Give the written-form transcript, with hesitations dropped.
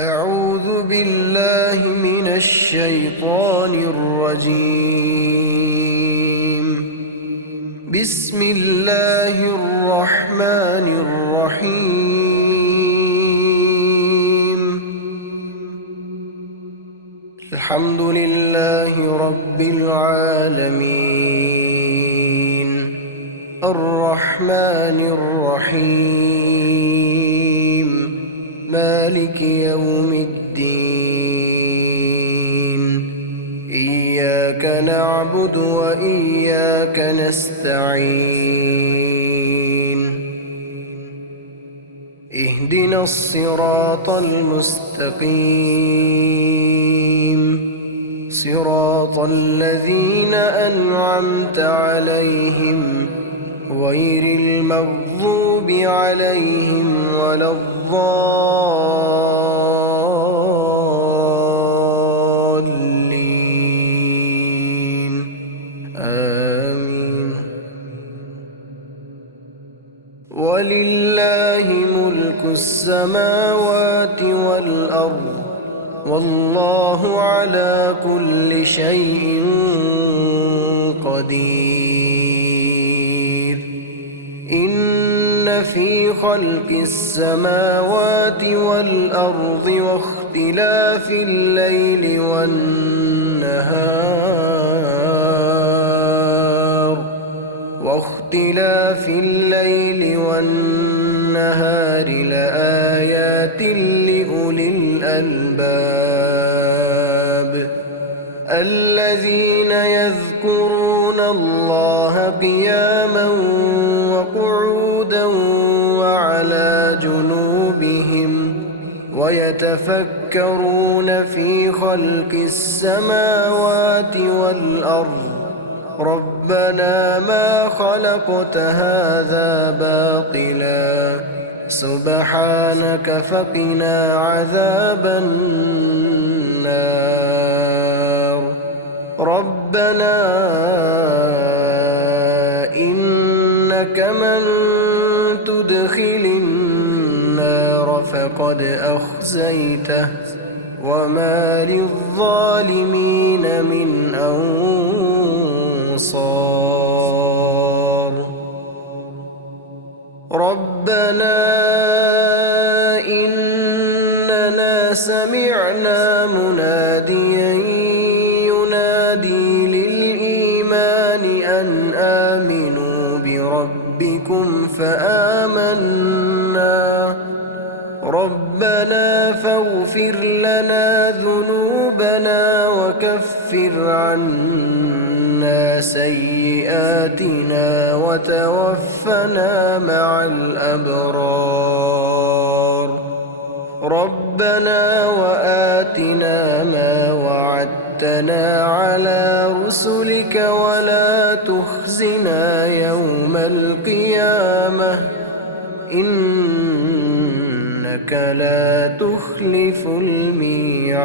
أعوذ بالله من الشيطان الرجيم. بسم الله الرحمن الرحيم. الحمد لله رب العالمين، الرحمن الرحيم، مالك يوم الدين. إياك نعبد وإياك نستعين. اهدنا الصراط المستقيم، صراط الذين أنعمت عليهم غير المغضوب عليهم ولا الضالين. آمين. ولله ملك السماوات والأرض، والله على كل شيء قدير. إن في خلق السماوات والأرض واختلاف الليل والنهار لآيات لأولي الألباب، الذين يذكرون الله قياما وقعودا وعلى جنوبهم، ويتفكرون في خلق السماوات والأرض. ربنا ما خلقت هذا باطلا، سبحانك فقنا عذاب النار. ربنا إنك من تدخل النار فقد أخزيته، وما للظالمين من أنصار. ربنا إننا سمعنا مناديا ينادي للإيمان أن آمنوا بربكم فآمنا. ربنا فاغفر لنا ذنوبنا وكفر عنا سيئاتنا وتوفنا مع الأبرار. ربنا وآتنا ما وعدتنا على رسلك ولا تخزنا يوم القيامة، إنك لا تخلف الميعاد.